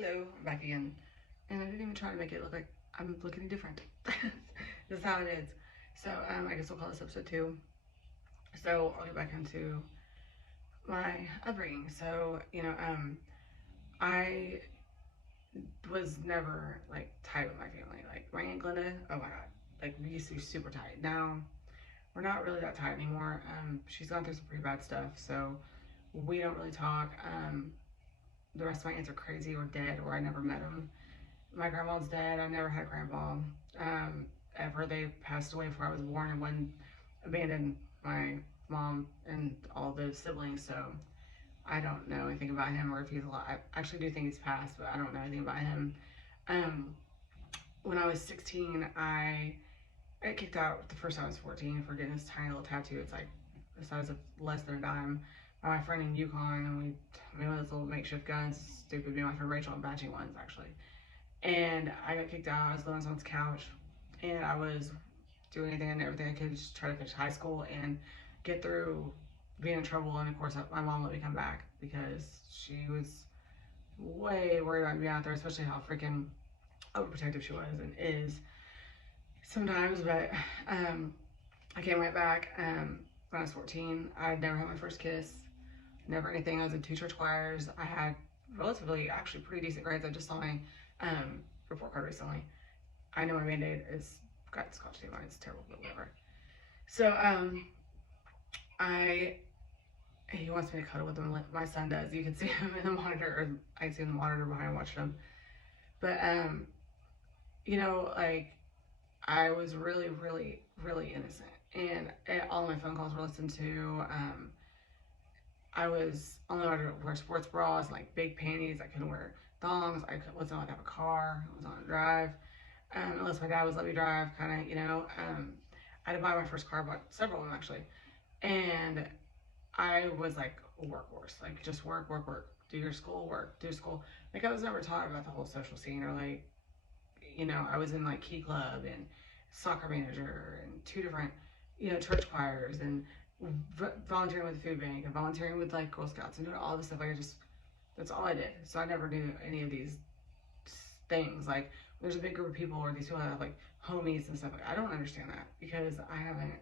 Hello, I'm back again. And I didn't even try to make it look like I'm looking any different. This is how it is. So, I guess we'll call this episode 2. So, I'll get back into my upbringing. So, I was never like tight with my family. Like, my Aunt Glenda, oh my god. Like, we used to be super tight. Now, we're not really that tight anymore. She's gone through some pretty bad stuff. So, we don't really talk. The rest of my aunts are crazy or dead, or I never met them. My grandma's dead. I never had a grandpa ever. They passed away before I was born, and one abandoned my mom and all the siblings. So I don't know anything about him or if he's alive. I actually do think he's passed, but I don't know anything about him. Um, when I was 16, I got kicked out the first time I was 14 for getting this tiny little tattoo. It's like the size of less than a dime by my friend in Yukon, and we made one of those little makeshift guns. Stupid, me and my friend Rachel, and matching ones actually. And I got kicked out. I was living on someone's couch, and I was doing anything and everything I could just try to finish high school and get through being in trouble. And of course, my mom let me come back because she was way worried about me out there, especially how freaking overprotective she was and is sometimes. But I came right back when I was 14. I had never had my first kiss, never anything. I was in 2 church choirs. I had relatively, actually pretty decent grades. I just saw my report card recently. I know my Band-Aid is got scotch tape on it. It's terrible, but whatever. So I he wants me to cuddle with him. My son does. You can see him in the monitor, or I see him in the monitor behind watching him. But like I was really, really, really innocent, and all my phone calls were listened to. I was only allowed to wear sports bras and like big panties. I couldn't wear thongs. Wasn't allowed to have a car. I wasn't allowed to drive. Unless my dad was let me drive, kind of, I had to buy my first car, bought several of them actually. And I was like a workhorse, like just work, work, work, do your school, work, do school. Like I was never taught about the whole social scene, or like, I was in like Key Club and soccer manager and 2 different, church choirs, and volunteering with the food bank and volunteering with like Girl Scouts and doing all this stuff. That's all I did. So I never knew any of these things. Like there's a big group of people, or these people that have like homies and stuff. Like I don't understand that because I haven't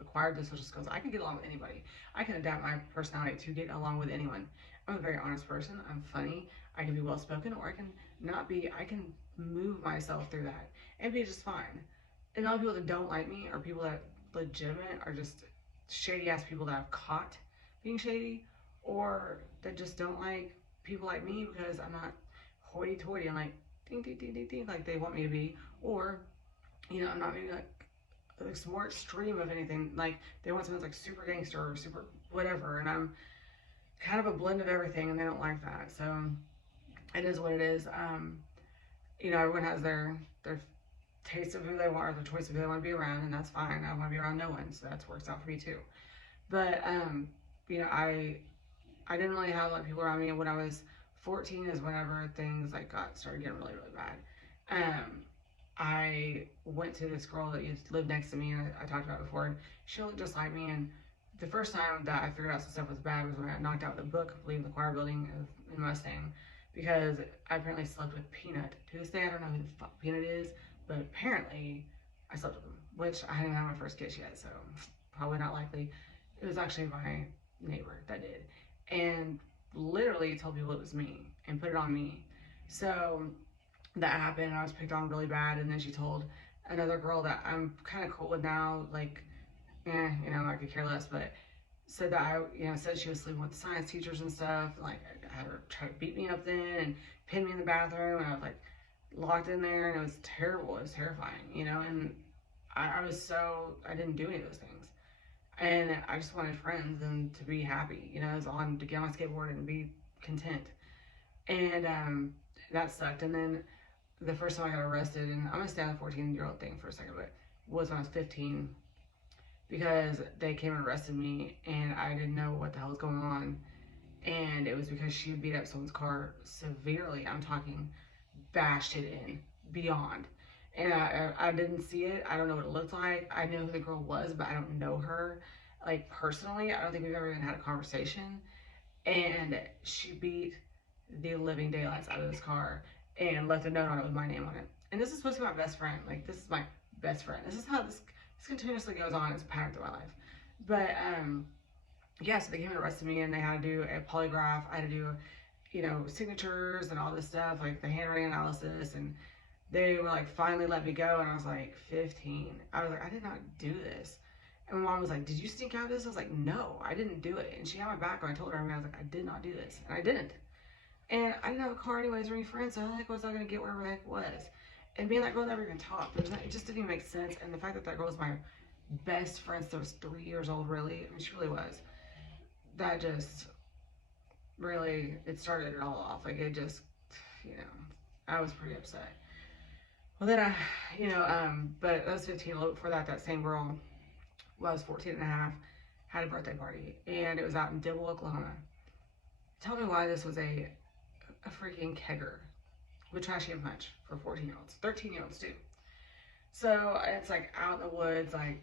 acquired the social skills. I can get along with anybody. I can adapt my personality to get along with anyone. I'm a very honest person. I'm funny. I can be well spoken, or I can not be. I can move myself through that and be just fine. And all the people that don't like me are people that legitimate are just shady ass people that I've caught being shady, or that just don't like people like me because I'm not hoity toity and like ding ding ding ding ding like they want me to be, or I'm not maybe like some more extreme of anything. Like they want someone that's like super gangster or super whatever, and I'm kind of a blend of everything, and they don't like that. So it is what it is. Everyone has their taste of who they want, or their choice of who they want to be around, and that's fine. I want to be around no one, so that works out for me too. But I didn't really have like people around me. When I was 14 is whenever things like started getting really, really bad. I went to this girl that used to live next to me, and I talked about it before, and she looked just like me. And the first time that I figured out some stuff was bad was when I got knocked out with a book leaving the choir building in Mustang, because I apparently slept with Peanut. To this day, I don't know who the fuck Peanut is, but apparently I slept with him, which I hadn't had my first kiss yet, so probably not likely. It was actually my neighbor that did, and literally told people it was me and put it on me. So that happened, and I was picked on really bad. And then she told another girl that I'm kind of cool with now, like, I could care less, but said that said she was sleeping with the science teachers and stuff. Like, I had her try to beat me up then and pin me in the bathroom, and I was like locked in there, and it was terrible. It was terrifying, and I didn't do any of those things. And I just wanted friends and to be happy, I was on to get on my skateboard and be content. And that sucked. And then the first time I got arrested, and I'm gonna stay on the 14-year-old thing for a second, but was when I was 15, because they came and arrested me, and I didn't know what the hell was going on. And it was because she beat up someone's car severely. I'm talking bashed it in beyond. And I didn't see it. I don't know what it looked like. I know who the girl was, but I don't know her like personally. I don't think we've ever even had a conversation. And she beat the living daylights out of this car and left a note on it with my name on it. And this is supposed to be my best friend. Like, this is my best friend. This is how this continuously goes on as a pattern through my life. But, yeah, so they came and arrested me, and they had to do a polygraph. I had to do, you know, signatures and all this stuff, like the handwriting analysis, and they were like, finally let me go. And I was like 15. I was like, I did not do this. And my mom was like, did you sneak out of this? I was like, no, I didn't do it. And she had my back when I told her. I mean, I was like, I did not do this. And I didn't. And I didn't have a car anyways or any friends, so how the heck was I going to get wherever the heck was? And me and that girl never even talked. It just didn't even make sense. And the fact that that girl was my best friend since I was 3 years old, really, I mean, she really was. That just really, it started it all off. Like, it just, you know, I was pretty upset. Well, then I, you know, but I was 15. A little before that, that same girl, well, I was 14 and a half, had a birthday party, and it was out in Dibble, Oklahoma. Tell me why this was a freaking kegger with trash can punch for 14-year-olds, 13-year-olds too. So it's like out in the woods, like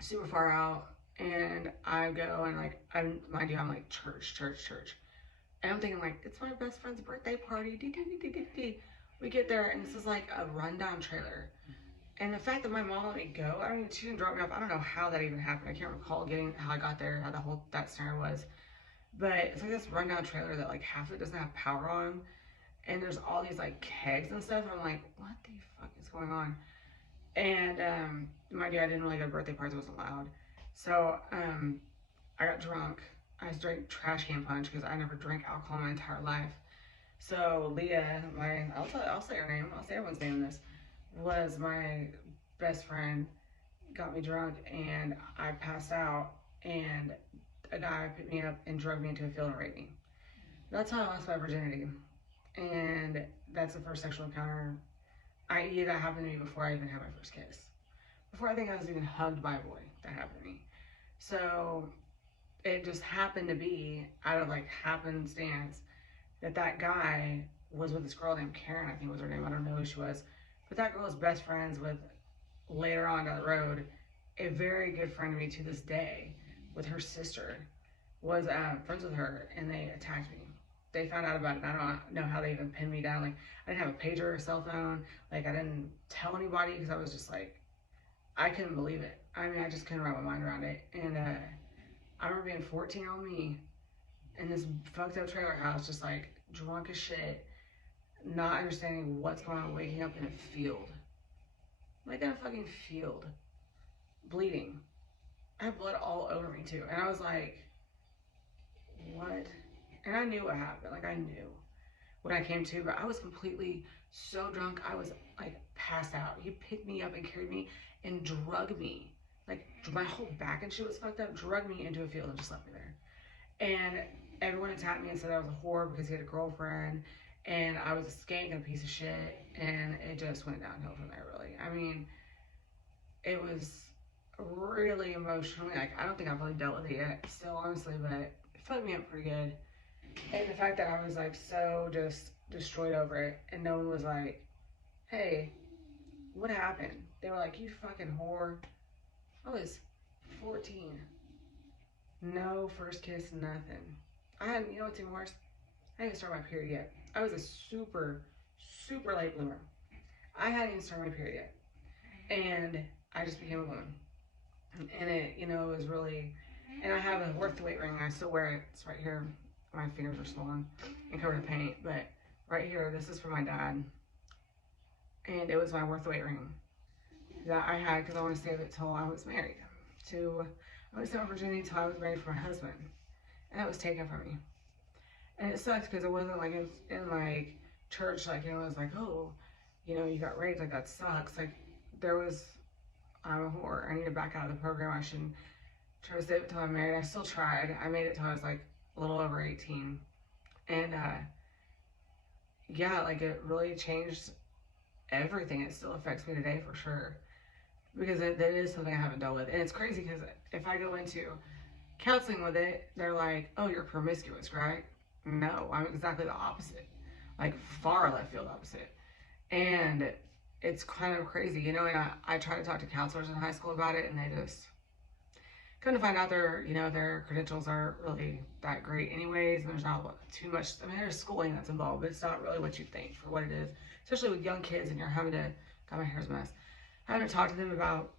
super far out, and I go and like, mind you, I'm like church. And I'm thinking like, it's my best friend's birthday party. We get there, and this is like a rundown trailer. And the fact that my mom let me go, I mean, she didn't drop me off. I don't know how that even happened. I can't recall how I got there, how that scenario was. But it's like this rundown trailer that like half of it doesn't have power on. And there's all these like kegs and stuff. I'm like, what the fuck is going on? And mind you, I didn't really go to birthday parties. It wasn't allowed. So I got drunk. I drank trash can punch because I never drank alcohol my entire life. So Leah, I'll say her name. I'll say everyone's name in this. Was my best friend, got me drunk, and I passed out, and a guy picked me up and drug me into a field and raped me. That's how I lost my virginity, and that's the first sexual encounter, i.e. that happened to me before I even had my first kiss. Before I think I was even hugged by a boy, that happened to me. So it just happened to be, out of like happenstance, that guy was with this girl named Karen, I think was her name, I don't know who she was. But that girl was best friends with, later on down the road, a very good friend of me to this day, with her sister, was friends with her, and they attacked me. They found out about it, and I don't know how they even pinned me down. Like, I didn't have a pager or a cell phone. Like, I didn't tell anybody because I was just like, I couldn't believe it. I mean, I just couldn't wrap my mind around it. And I remember being 14-year-old me in this fucked up trailer house, just like drunk as shit, not understanding what's going on, waking up in a field. Like in a fucking field. Bleeding. I had blood all over me too. And I was like, what? And I knew what happened. Like I knew when I came to, but I was completely so drunk. I was like passed out. He picked me up and carried me and drugged me. Like my whole back and shit was fucked up. Drugged me into a field and just left me there. And everyone attacked me and said I was a whore because he had a girlfriend. And I was a skank and a piece of shit, and it just went downhill from there, really. I mean, it was really emotionally, like, I don't think I've really dealt with it yet, still, honestly, but it fucked me up pretty good. And the fact that I was, like, so just destroyed over it, and no one was like, hey, what happened? They were like, you fucking whore. I was 14. No first kiss, nothing. You know what's even worse? I didn't start my period yet. I was a super late bloomer. I hadn't even started my period yet. And I just became a woman. And it, you know, it was really, and I have a worth the wait ring. I still wear it. It's right here. My fingers are swollen and covered in paint. But right here, this is from my dad. And it was my worth the wait ring that I had because I want to save it till I was married. I was in Virginia until I was married for my husband. And that was taken from me. And it sucks because it wasn't like in like church, like, you know, it was like, oh, you know, you got raped, like that sucks. Like there was, I'm a whore. I need to back out of the program. I shouldn't try to save it till I'm married. I still tried. I made it till I was like a little over 18. And yeah, like it really changed everything. It still affects me today for sure. Because that is something I haven't dealt with. And it's crazy because if I go into counseling with it, they're like, oh, you're promiscuous, right? No, I'm exactly the opposite, like far left field opposite. And it's kind of crazy, you know, and I try to talk to counselors in high school about it, and they just come to find out their credentials aren't really that great anyways, and there's not too much. I mean, there's schooling that's involved, but it's not really what you think for what it is, especially with young kids, and you're having to, God, my hair's a mess, having to talk to them about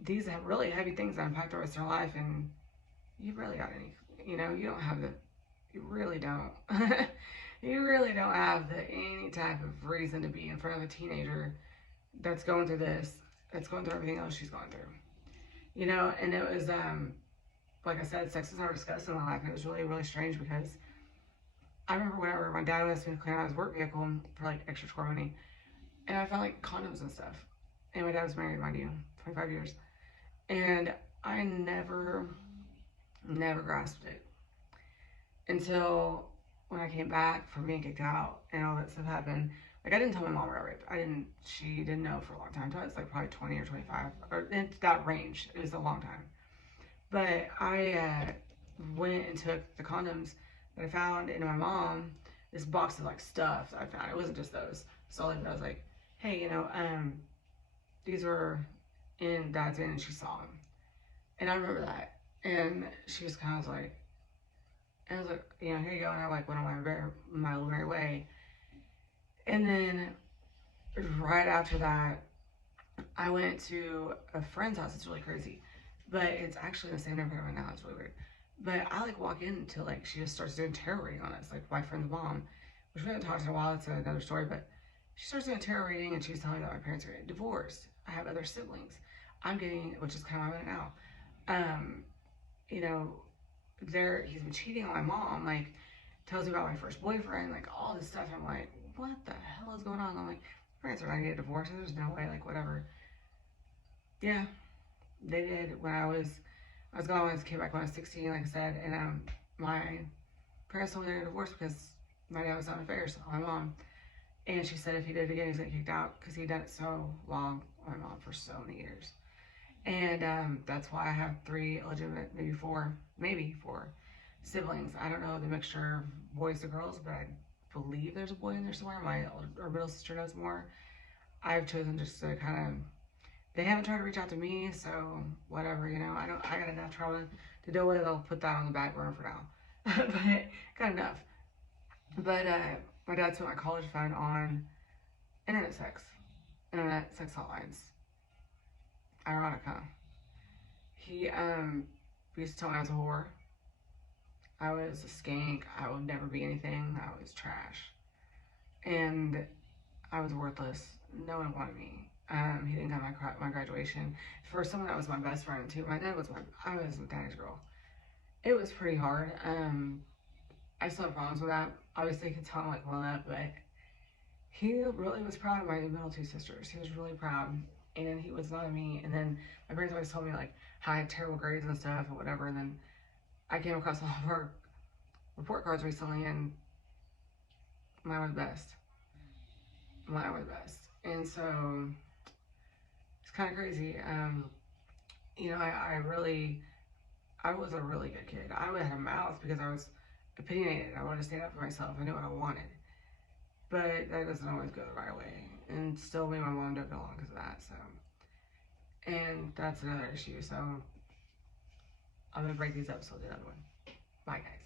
these really heavy things that impact the rest of their life, and you really got any, you don't have you really don't. You really don't have any type of reason to be in front of a teenager that's going through this, that's going through everything else she's going through. And it was, like I said, sex was never discussed in my life, and it was really, really strange because I remember whenever my dad asked me to clean out his work vehicle for like extra chore money, and I found like condoms and stuff. And my dad was married, mind you, 25 years. And I never grasped it until when I came back from being kicked out and all that stuff happened. Like, I didn't tell my mom I got raped. She didn't know for a long time. Until I was like probably 20 or 25, or in that range. It was a long time. But I went and took the condoms that I found into my mom, this box of like stuff that I found. It wasn't just those. So I was like, hey, these were in Dad's van, and she saw them. And I remember that. And she was kind of like, and I was like, here you go. And I like went on my merry way. And then right after that, I went to a friend's house. It's really crazy, but it's actually in the same neighborhood right now. It's really weird. But I like walk in until like she just starts doing tarot reading on us, like my friend's mom, which we haven't talked in a while. It's another story, but she starts doing tarot reading, and she was telling me that my parents are getting divorced. I have other siblings. I'm getting, which is kind of what I'm at now. He's been cheating on my mom. Like, tells me about my first boyfriend, like all this stuff. I'm like, what the hell is going on? I'm like, parents are not gonna get divorced. There's no way, like whatever. Yeah, they did when I was gone when I came back when I was 16, like I said, and my parents told me they were divorced because my dad was having affairs with my mom. And she said if he did it again, he's gonna get kicked out because he'd done it so long with my mom for so many years. And that's why I have 3 illegitimate, maybe four siblings. I don't know the mixture of boys to girls, but I believe there's a boy in there somewhere. My middle sister knows more. I've chosen just to kind of, they haven't tried to reach out to me, so whatever, I got enough trouble to deal with. I'll put that on the back burner for now. But got enough. But my dad spent my college fund on internet sex hotlines. Ironic, huh? He used to tell me I was a whore. I was a skank. I would never be anything. I was trash. And I was worthless. No one wanted me. He didn't come to my graduation. For someone that was my best friend too, I was my daddy's girl. It was pretty hard. I still have problems with that. Obviously, I could tell him like well up, but he really was proud of my middle 2 sisters. He was really proud, and he was not of me. And then my parents always told me like how I had terrible grades and stuff or whatever. And then I came across all of our report cards recently, and mine were the best. And so it's kind of crazy. I was a really good kid. I had a mouth because I was opinionated. I wanted to stand up for myself. I knew what I wanted. But that doesn't always go the right way. And still me and my mom don't get along because of that. So, and that's another issue. So I'm going to break these up so I'll do another one. Bye, guys.